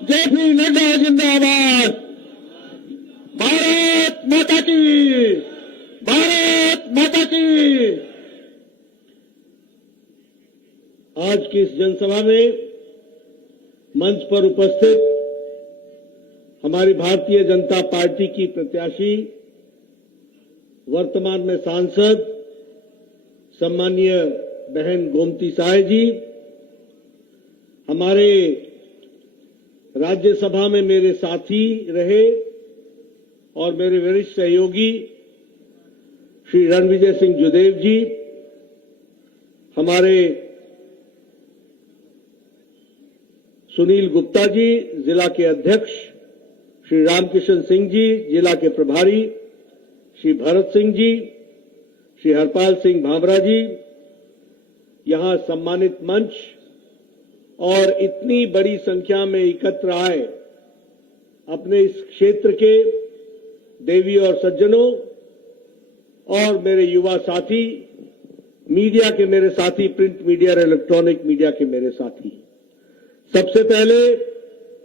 JP Nadda जिंदाबाद। भारत माता की, भारत माता की। आज की इस जनसभा में मंच पर उपस्थित हमारी भारतीय जनता पार्टी की प्रत्याशी, वर्तमान में सांसद सम्मानीय बहन गोमती साय जी, हमारे राज्यसभा में मेरे साथी रहे और मेरे वरिष्ठ सहयोगी श्री रणविजय सिंह जुदेव जी, हमारे सुनील गुप्ता जी जिला के अध्यक्ष, श्री रामकिशन सिंह जी जिला के प्रभारी, श्री भरत सिंह जी, श्री हरपाल सिंह भाभरा जी, यहां सम्मानित मंच और इतनी बड़ी संख्या में एकत्र आए अपने इस क्षेत्र के देवी और सज्जनों और मेरे युवा साथी, मीडिया के मेरे साथी, प्रिंट मीडिया और इलेक्ट्रॉनिक मीडिया के मेरे साथी, सबसे पहले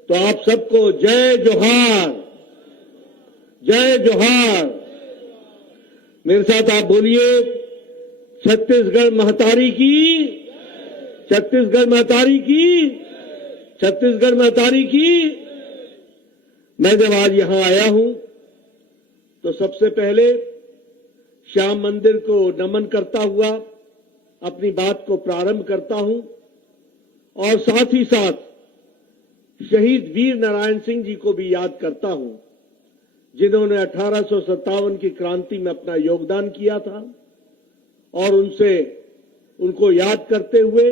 तो आप सबको जय जोहार, जय जोहार। मेरे साथ आप बोलिए, छत्तीसगढ़ महतारी की, छत्तीसगढ़ महतारी की, छत्तीसगढ़ महतारी की। मैं जब आज यहां आया हूं तो सबसे पहले श्याम मंदिर को नमन करता हुआ अपनी बात को प्रारंभ करता हूं और साथ ही साथ शहीद वीर नारायण सिंह जी को भी याद करता हूं, जिन्होंने 1857 की क्रांति में अपना योगदान किया था और उनको याद करते हुए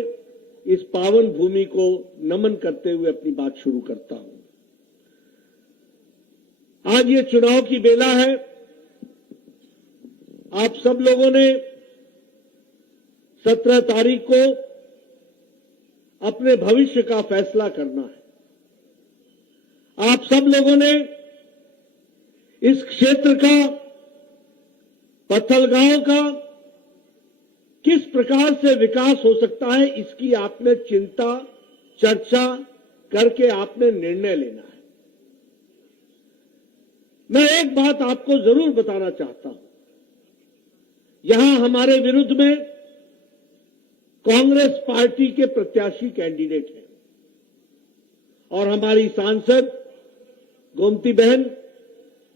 इस पावन भूमि को नमन करते हुए अपनी बात शुरू करता हूं। आज ये चुनाव की बेला है। आप सब लोगों ने 17 तारीख को अपने भविष्य का फैसला करना है। आप सब लोगों ने इस क्षेत्र का, पत्थलगांव का किस प्रकार से विकास हो सकता है, इसकी आपने चिंता, चर्चा करके आपने निर्णय लेना है। मैं एक बात आपको जरूर बताना चाहता हूं, यहां हमारे विरुद्ध में कांग्रेस पार्टी के प्रत्याशी कैंडिडेट हैं और हमारी सांसद गोमती बहन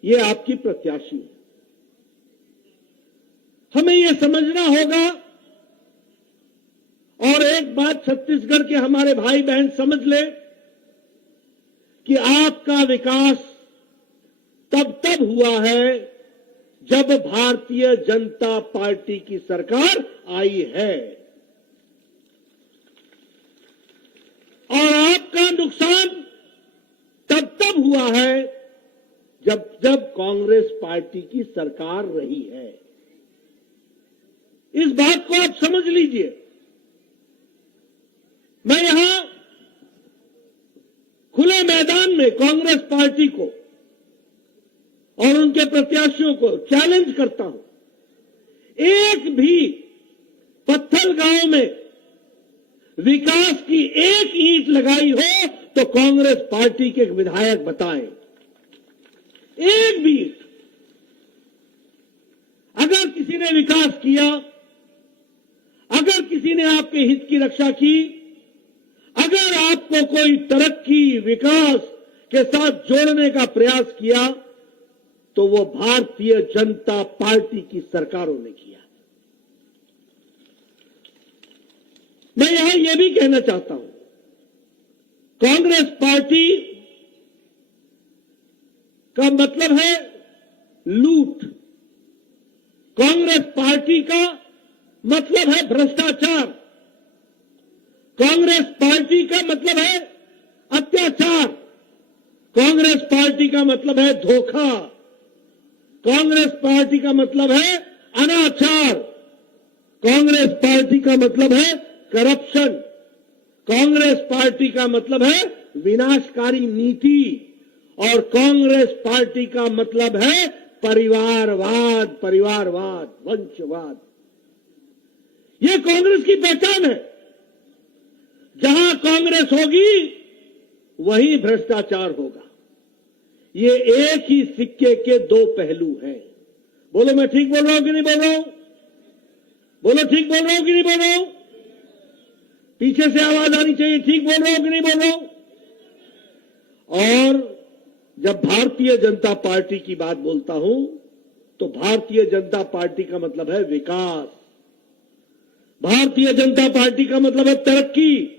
ये आपकी प्रत्याशी है। हमें यह समझना होगा और एक बात छत्तीसगढ़ के हमारे भाई बहन समझ ले कि आपका विकास तब हुआ है जब भारतीय जनता पार्टी की सरकार आई है और आपका नुकसान तब हुआ है जब कांग्रेस पार्टी की सरकार रही है। इस बात को आप समझ लीजिए। मैं यहां खुले मैदान में कांग्रेस पार्टी को और उनके प्रत्याशियों को चैलेंज करता हूं, एक भी पत्थलगांव में विकास की एक ईंट लगाई हो तो कांग्रेस पार्टी के विधायक बताएं, एक भी। अगर किसी ने विकास किया, अगर किसी ने आपके हित की रक्षा की, अगर आपको कोई तरक्की, विकास के साथ जोड़ने का प्रयास किया तो वो भारतीय जनता पार्टी की सरकारों ने किया। मैं यहां यह भी कहना चाहता हूं, कांग्रेस पार्टी का मतलब है लूट, कांग्रेस पार्टी का मतलब है भ्रष्टाचार, कांग्रेस पार्टी का मतलब है अत्याचार, कांग्रेस पार्टी का मतलब है धोखा, कांग्रेस पार्टी का मतलब है अनाचार, कांग्रेस पार्टी का मतलब है करप्शन, कांग्रेस पार्टी का मतलब है विनाशकारी नीति और कांग्रेस पार्टी का मतलब है परिवारवाद, वंशवाद। ये कांग्रेस की पहचान है। जहां कांग्रेस होगी वही भ्रष्टाचार होगा। ये एक ही सिक्के के दो पहलू हैं। बोलो मैं ठीक बोल रहा हूं कि नहीं बोल रहा हूं? बोलो ठीक बोल रहा हूं कि नहीं बोल रहा हूं? पीछे से आवाज आनी चाहिए, ठीक बोल रहा हूं कि नहीं बोल रहा हूं? और जब भारतीय जनता पार्टी की बात बोलता हूं तो भारतीय जनता पार्टी का मतलब है विकास, भारतीय जनता पार्टी का मतलब है तरक्की,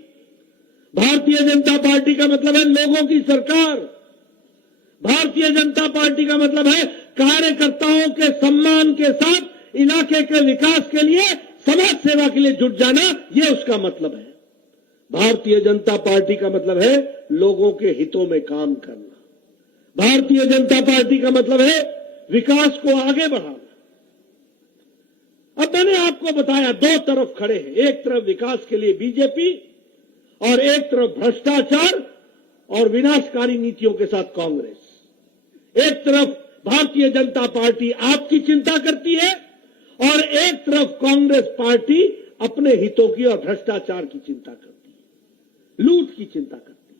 भारतीय जनता पार्टी का मतलब है लोगों की सरकार, भारतीय जनता पार्टी का मतलब है कार्यकर्ताओं के सम्मान के साथ इलाके के विकास के लिए, समाज सेवा के लिए जुट जाना, यह उसका मतलब है। भारतीय जनता पार्टी का मतलब है लोगों के हितों में काम करना। भारतीय जनता पार्टी का मतलब है विकास को आगे बढ़ाना। अब मैंने आपको बताया दो तरफ खड़े हैं, एक तरफ विकास के लिए बीजेपी और एक तरफ भ्रष्टाचार और विनाशकारी नीतियों के साथ कांग्रेस। एक तरफ भारतीय जनता पार्टी आपकी चिंता करती है और एक तरफ कांग्रेस पार्टी अपने हितों की और भ्रष्टाचार की चिंता करती है, लूट की चिंता करती है।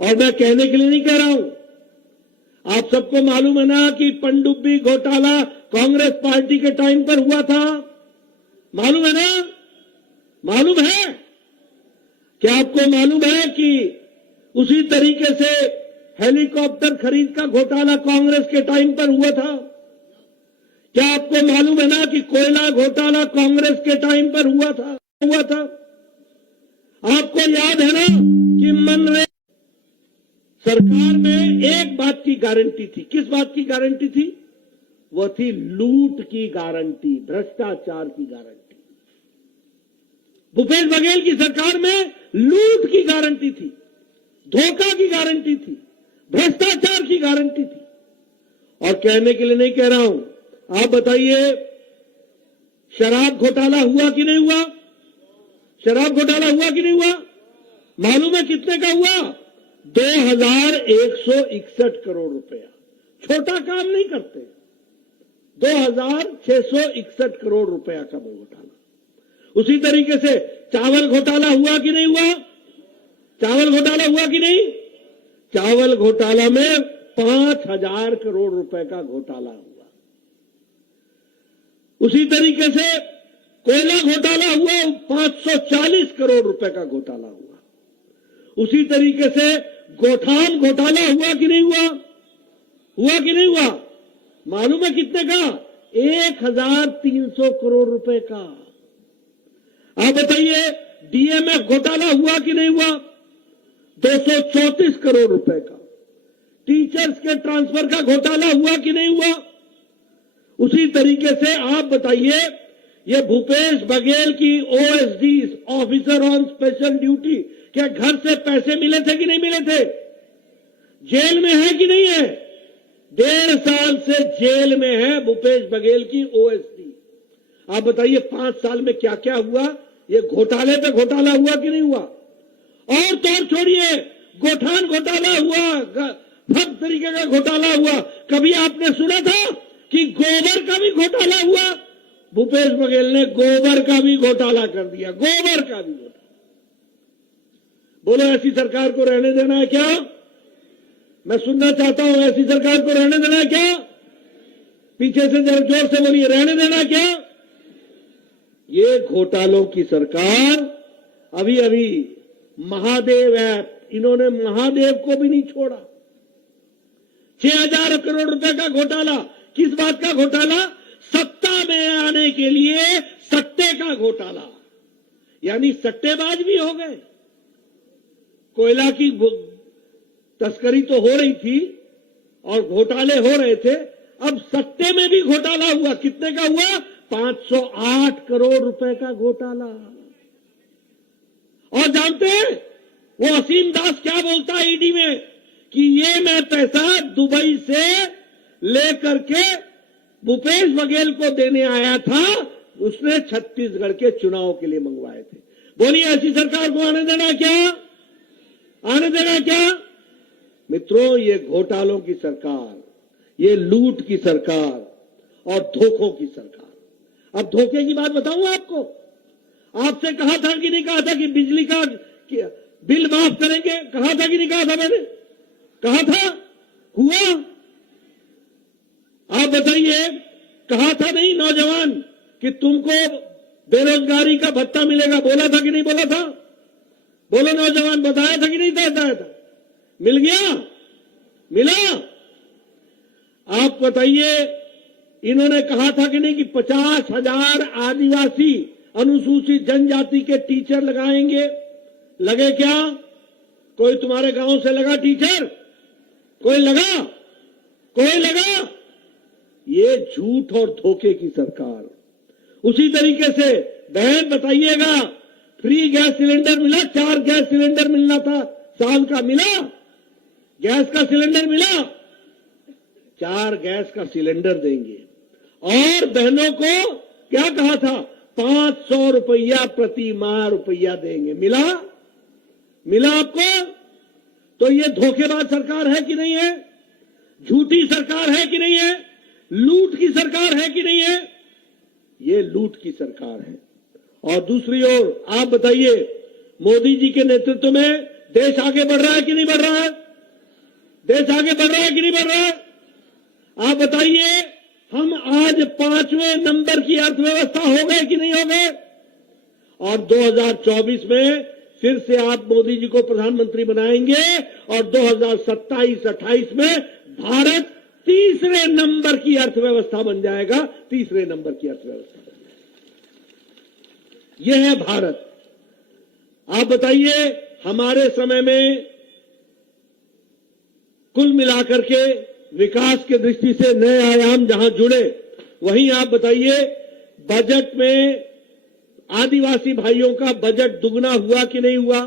और मैं कहने के लिए नहीं कह रहा हूं, आप सबको मालूम है ना कि पनडुब्बी घोटाला कांग्रेस पार्टी के टाइम पर हुआ था, मालूम है ना? मालूम है? क्या आपको मालूम है कि उसी तरीके से हेलीकॉप्टर खरीद का घोटाला कांग्रेस के टाइम पर हुआ था? क्या आपको मालूम है ना कि कोयला घोटाला कांग्रेस के टाइम पर हुआ था? आपको याद है ना कि मनरेगा सरकार में एक बात की गारंटी थी। किस बात की गारंटी थी? वो थी लूट की गारंटी, भ्रष्टाचार की गारंटी। भूपेश बघेल की सरकार में लूट की गारंटी थी, धोखा की गारंटी थी, भ्रष्टाचार की गारंटी थी। और कहने के लिए नहीं कह रहा हूं, आप बताइए शराब घोटाला हुआ कि नहीं हुआ? शराब घोटाला हुआ कि नहीं हुआ? मालूम है कितने का हुआ? 2161 करोड़ रुपया। छोटा काम नहीं करते, 2661 करोड़ रुपया का घोटाला। उसी तरीके से चावल घोटाला हुआ कि नहीं हुआ? चावल घोटाला हुआ कि नहीं? चावल घोटाला में 5000 करोड़ रुपए का घोटाला हुआ। उसी तरीके से कोयला घोटाला हुआ, 540 करोड़ रुपए का घोटाला हुआ। उसी तरीके से गोठान घोटाला हुआ कि नहीं हुआ? हुआ कि नहीं हुआ? मालूम है कितने का? 1300 करोड़ रुपए का। आप बताइए डीएमएफ घोटाला हुआ कि नहीं हुआ? 234 करोड़ रुपए का। टीचर्स के ट्रांसफर का घोटाला हुआ कि नहीं हुआ? उसी तरीके से आप बताइए ये भूपेश बघेल की OSD, officer on special duty, क्या घर से पैसे मिले थे कि नहीं मिले थे? जेल में है कि नहीं है? 1.5 साल से जेल में है भूपेश बघेल की ओएसडी। आप बताइए 5 साल में क्या क्या हुआ? ये घोटाले पे घोटाला हुआ कि नहीं हुआ? और तो और छोड़िए, गोठान घोटाला हुआ, सब तरीके का घोटाला हुआ। कभी आपने सुना था कि गोबर का भी घोटाला हुआ? भूपेश बघेल ने गोबर का भी घोटाला कर दिया, गोबर का भी घोटाला। बोलो ऐसी सरकार को रहने देना है क्या? मैं सुनना चाहता हूं, ऐसी सरकार को रहने देना है क्या? पीछे से जरा जोर से बोलिए, रहने देना है क्या? ये घोटालों की सरकार, अभी अभी महादेव ऐप, इन्होंने महादेव को भी नहीं छोड़ा। 6000 करोड़ रुपए का घोटाला। किस बात का घोटाला? सत्ता में आने के लिए सट्टे का घोटाला, यानी सट्टेबाज भी हो गए। कोयला की तस्करी तो हो रही थी और घोटाले हो रहे थे, अब सट्टे में भी घोटाला हुआ। कितने का हुआ? 508 करोड़ रुपए का घोटाला। और जानते हैं वो असीम दास क्या बोलता है ईडी में? कि ये मैं पैसा दुबई से लेकर के भूपेश बघेल को देने आया था, उसने छत्तीसगढ़ के चुनाव के लिए मंगवाए थे। बोलिए ऐसी सरकार को आने देना क्या? आने देना क्या? मित्रों, ये घोटालों की सरकार, ये लूट की सरकार और धोखों की सरकार। अब धोखे की बात बताऊं आपको। आपसे कहा था कि नहीं कहा था कि बिल माफ करेंगे, कहा था कि नहीं कहा था? मैंने कहा था, हुआ? आप बताइए, कहा था नहीं नौजवान कि तुमको बेरोजगारी का भत्ता मिलेगा? बोला था कि नहीं बोला था? बोलो नौजवान, बताया था कि नहीं बताया था? मिल गया? मिला? आप बताइए, इन्होंने कहा था कि नहीं कि 50,000 आदिवासी अनुसूचित जनजाति के टीचर लगाएंगे? लगे क्या? कोई तुम्हारे गांव से लगा टीचर? कोई लगा? कोई लगा? ये झूठ और धोखे की सरकार। उसी तरीके से बहन बताइएगा, फ्री गैस सिलेंडर मिला? 4 गैस सिलेंडर मिलना था साल का, मिला? गैस का सिलेंडर मिला? 4 गैस का सिलेंडर देंगे। और बहनों को क्या कहा था? 500 रुपया प्रति माह रुपया देंगे। मिला? मिला आपको? तो ये धोखेबाज सरकार है कि नहीं है? झूठी सरकार है कि नहीं है? लूट की सरकार है कि नहीं है? ये लूट की सरकार है। और दूसरी ओर आप बताइए, मोदी जी के नेतृत्व में देश आगे बढ़ रहा है कि नहीं बढ़ रहा है? देश आगे बढ़ रहा है कि नहीं बढ़ रहा है? आप बताइए, हम आज 5वें नंबर की अर्थव्यवस्था हो गए कि नहीं हो गए? और 2024 में फिर से आप मोदी जी को प्रधानमंत्री बनाएंगे और 2027-28 में भारत तीसरे नंबर की अर्थव्यवस्था बन जाएगा। तीसरे नंबर की अर्थव्यवस्था बन जाएगा। यह है भारत। आप बताइए, हमारे समय में कुल मिलाकर के विकास के दृष्टि से नए आयाम जहां जुड़े, वहीं आप बताइए, बजट में आदिवासी भाइयों का बजट दुगना हुआ कि नहीं हुआ?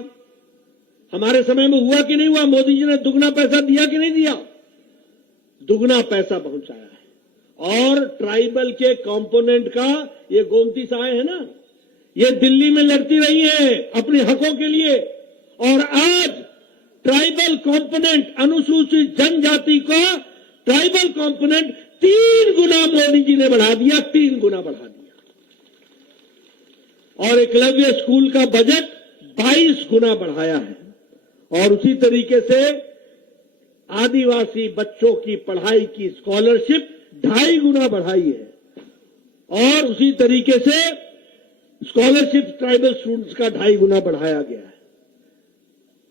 हमारे समय में हुआ कि नहीं हुआ? मोदी जी ने दुगना पैसा दिया कि नहीं दिया? दुगना पैसा पहुंचाया है। और ट्राइबल के कंपोनेंट का, ये गोमती साय है ना, ये दिल्ली में लड़ती रही है अपने हकों के लिए, और आज ट्राइबल कंपोनेंट, अनुसूचित जनजाति का ट्राइबल कंपोनेंट 3 गुना मोदी जी ने बढ़ा दिया, 3 गुना बढ़ा दिया। और एकलव्य स्कूल का बजट 22 गुना बढ़ाया है। और उसी तरीके से आदिवासी बच्चों की पढ़ाई की स्कॉलरशिप 2.5 गुना बढ़ाई है। और उसी तरीके से स्कॉलरशिप ट्राइबल स्टूडेंट्स का 2.5 गुना बढ़ाया गया है।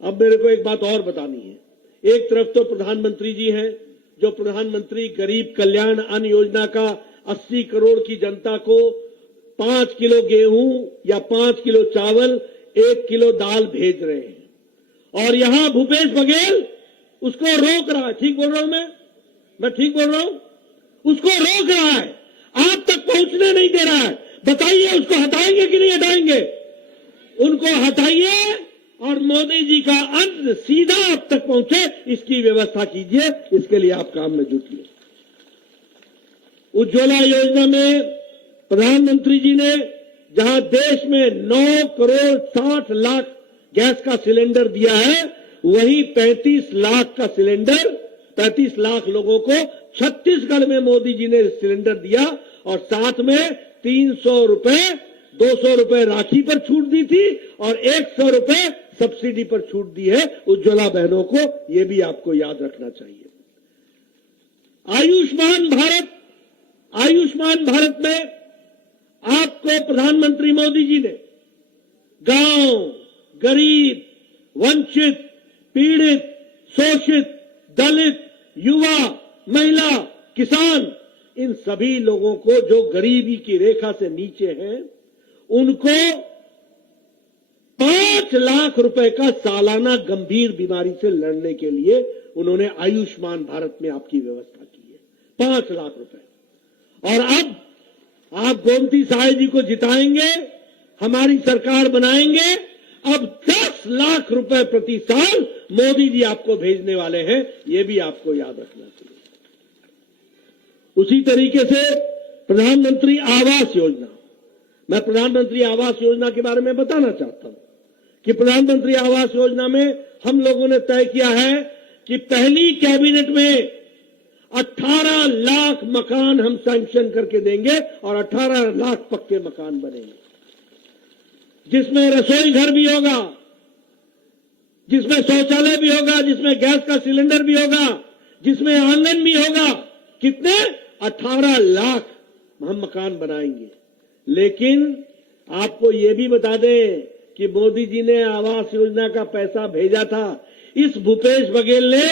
अब मेरे को एक बात और बतानी है। एक तरफ तो प्रधानमंत्री जी हैं, जो प्रधानमंत्री गरीब कल्याण अन्न योजना का 80 करोड़ की जनता को 5 किलो गेहूं या 5 किलो चावल, 1 किलो दाल भेज रहे हैं। और यहां भूपेश बघेल उसको रोक रहा है। ठीक बोल रहा हूं मैं ठीक बोल रहा हूं? उसको रोक रहा है, आप तक पहुंचने नहीं दे रहा है। बताइए, उसको हटाएंगे कि नहीं हटाएंगे? उनको हटाइए और मोदी जी का अन्न सीधा आप तक पहुंचे, इसकी व्यवस्था कीजिए। इसके लिए आप काम में जुटिए। उज्ज्वला योजना में प्रधानमंत्री जी ने जहां देश में 9 करोड़ 60 लाख गैस का सिलेंडर दिया है, वहीं 35 लाख का सिलेंडर, 35 लाख लोगों को छत्तीसगढ़ में मोदी जी ने सिलेंडर दिया। और साथ में 300 रुपए, 200 रुपए राखी पर छूट दी थी और 100 रुपए सब्सिडी पर छूट दी है उज्ज्वला बहनों को। यह भी आपको याद रखना चाहिए। आयुष्मान भारत में आपको प्रधानमंत्री मोदी जी ने गांव, गरीब, वंचित, पीड़ित, शोषित, दलित, युवा, महिला, किसान, इन सभी लोगों को जो गरीबी की रेखा से नीचे हैं, उनको 5 लाख रुपए का सालाना गंभीर बीमारी से लड़ने के लिए उन्होंने आयुष्मान भारत में आपकी व्यवस्था की है। 5 लाख रुपए। और अब आप गोमती साय जी को जिताएंगे, हमारी सरकार बनाएंगे, अब 10 लाख रुपए प्रति साल मोदी जी आपको भेजने वाले हैं। यह भी आपको याद रखना चाहिए। उसी तरीके से प्रधानमंत्री आवास योजना, मैं प्रधानमंत्री आवास योजना के बारे में बताना चाहता हूं कि प्रधानमंत्री आवास योजना में हम लोगों ने तय किया है कि पहली कैबिनेट में 18 लाख मकान हम सैंक्शन करके देंगे और 18 लाख पक्के मकान बनेंगे, जिसमें रसोई घर भी होगा, जिसमें शौचालय भी होगा, जिसमें गैस का सिलेंडर भी होगा, जिसमें आंगन भी होगा। कितने? 18 लाख हम मकान बनाएंगे। लेकिन आपको ये भी बता दें कि मोदी जी ने आवास योजना का पैसा भेजा था, इस भूपेश बघेल ने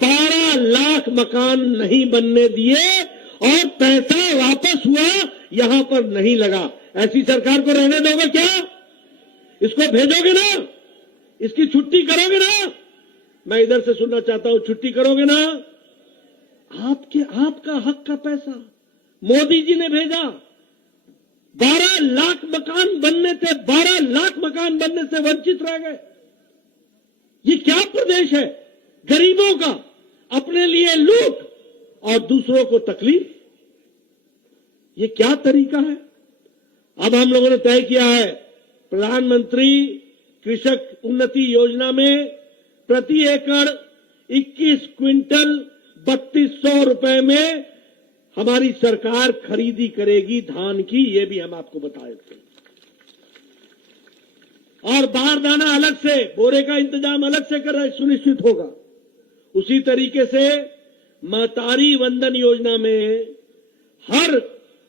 12 लाख मकान नहीं बनने दिए और पैसा वापस हुआ, यहां पर नहीं लगा। ऐसी सरकार को रहने दोगे क्या? इसको भेजोगे ना? इसकी छुट्टी करोगे ना? मैं इधर से सुनना चाहता हूं, छुट्टी करोगे ना? आपका हक का पैसा मोदी जी ने भेजा। 12 लाख मकान बनने थे, 12 लाख मकान बनने से वंचित रह गए। ये क्या प्रदेश है? गरीबों का अपने लिए लूट और दूसरों को तकलीफ। ये क्या तरीका है? अब हम लोगों ने तय किया है, प्रधानमंत्री कृषक उन्नति योजना में प्रति एकड़ 21 क्विंटल 3200 रुपए में हमारी सरकार खरीदी करेगी धान की। ये भी हम आपको बताए थे। और बारदाना अलग से, बोरे का इंतजाम अलग से कर सुनिश्चित होगा। उसी तरीके से महतारी वंदन योजना में हर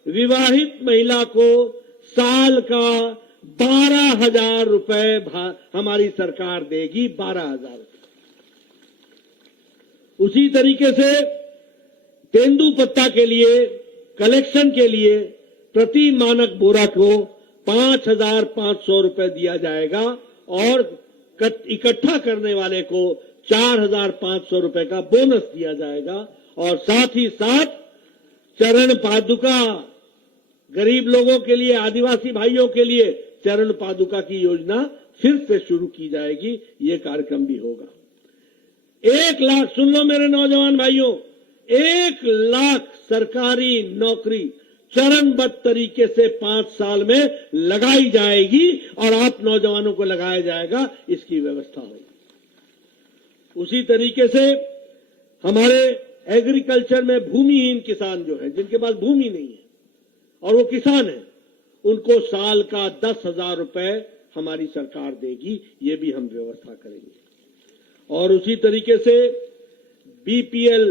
विवाहित महिला को साल का 12,000 रुपए हमारी सरकार देगी। 12,000 रुपए। उसी तरीके से तेंदुपत्ता के लिए कलेक्शन के लिए प्रति मानक बोरा को 5,500 रुपए दिया जाएगा और इकट्ठा करने वाले को 4,500 रुपए का बोनस दिया जाएगा। और साथ ही साथ चरण पादुका, गरीब लोगों के लिए, आदिवासी भाइयों के लिए चरण पादुका की योजना फिर से शुरू की जाएगी। ये कार्यक्रम भी होगा। 1 लाख, सुन लो मेरे नौजवान भाइयों, 1 लाख सरकारी नौकरी चरणबद्ध तरीके से 5 साल में लगाई जाएगी और आप नौजवानों को लगाया जाएगा। इसकी व्यवस्था होगी। उसी तरीके से हमारे एग्रीकल्चर में भूमिहीन किसान जो है, जिनके पास भूमि नहीं है और वो किसान है, उनको साल का 10,000 रुपए हमारी सरकार देगी। ये भी हम व्यवस्था करेंगे। और उसी तरीके से बीपीएल,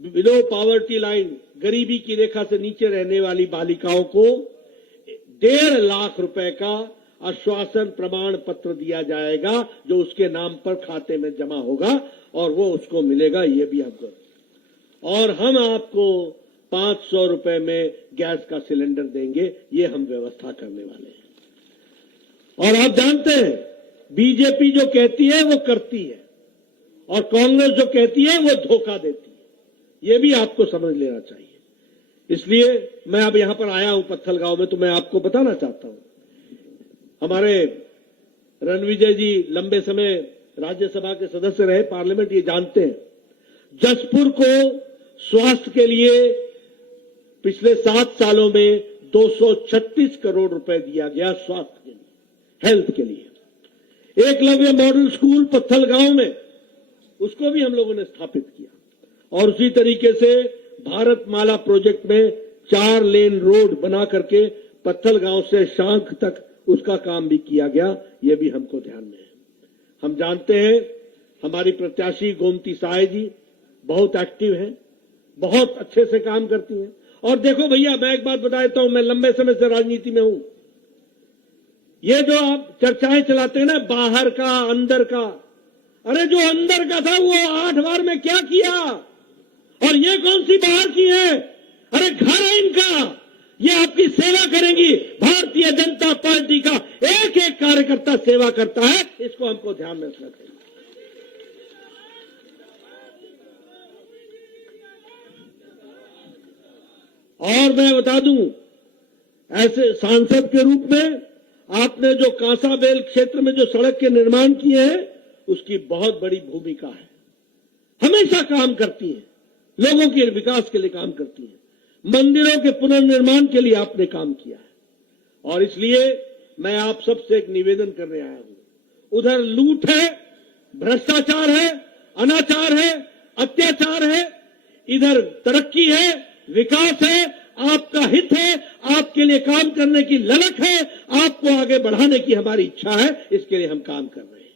बिलो पॉवर्टी लाइन, गरीबी की रेखा से नीचे रहने वाली बालिकाओं को 1.5 लाख रुपए का आश्वासन प्रमाण पत्र दिया जाएगा, जो उसके नाम पर खाते में जमा होगा और वो उसको मिलेगा। ये भी आपको। और हम आपको 500 रुपए में गैस का सिलेंडर देंगे। ये हम व्यवस्था करने वाले हैं। और आप जानते हैं, बीजेपी जो कहती है वो करती है और कांग्रेस जो कहती है वो धोखा देती है। ये भी आपको समझ लेना चाहिए। इसलिए मैं अब यहां पर आया हूं पत्थलगांव में, तो मैं आपको बताना चाहता हूं, हमारे रणविजय जी लंबे समय राज्यसभा के सदस्य रहे, पार्लियामेंट, ये जानते हैं। जसपुर को स्वास्थ्य के लिए पिछले 7 सालों में 236 करोड़ रुपए दिया गया स्वास्थ्य के लिए, हेल्थ के लिए। एकलव्य मॉडल स्कूल पत्थलगांव में, उसको भी हम लोगों ने स्थापित किया। और उसी तरीके से भारतमाला प्रोजेक्ट में 4 लेन रोड बना करके पत्थलगांव से शांख तक उसका काम भी किया गया। ये भी हमको ध्यान में है। हम जानते हैं हमारी प्रत्याशी गोमती साय जी बहुत एक्टिव हैं, बहुत अच्छे से काम करती हैं। और देखो भैया, मैं एक बात बता देता हूं, मैं लंबे समय से राजनीति में हूं। ये जो आप चर्चाएं चलाते हैं ना, बाहर का अंदर का, अरे जो अंदर का था वो 8 बार में क्या किया, और ये कौन सी बाहर की है? अरे घर है इनका, ये आपकी सेवा करेंगी। भारतीय जनता पार्टी का एक एक कार्यकर्ता सेवा करता है, इसको हमको ध्यान में रखना चाहिए। और मैं बता दूं, ऐसे सांसद के रूप में आपने जो कांसाबेल क्षेत्र में जो सड़क के निर्माण किए हैं, उसकी बहुत बड़ी भूमिका है। हमेशा काम करती है, लोगों के विकास के लिए काम करती है। मंदिरों के पुनर्निर्माण के लिए आपने काम किया है। और इसलिए मैं आप सबसे एक निवेदन करने आया हूं। उधर लूट है, भ्रष्टाचार है, अनाचार है, अत्याचार है, इधर तरक्की है, विकास है, आपका हित है, आपके लिए काम करने की ललक है, आपको आगे बढ़ाने की हमारी इच्छा है। इसके लिए हम काम कर रहे हैं।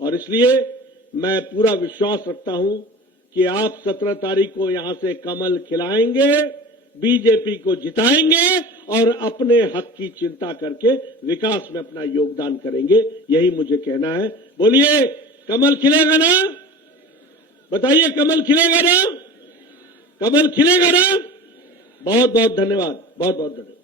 और इसलिए मैं पूरा विश्वास रखता हूं कि आप 17 तारीख को यहां से कमल खिलाएंगे, बीजेपी को जिताएंगे और अपने हक की चिंता करके विकास में अपना योगदान करेंगे। यही मुझे कहना है। बोलिए, कमल खिलेगा ना? बताइए, कमल खिलेगा ना? कमल खिलेगा ना? बहुत बहुत धन्यवाद, बहुत बहुत धन्यवाद।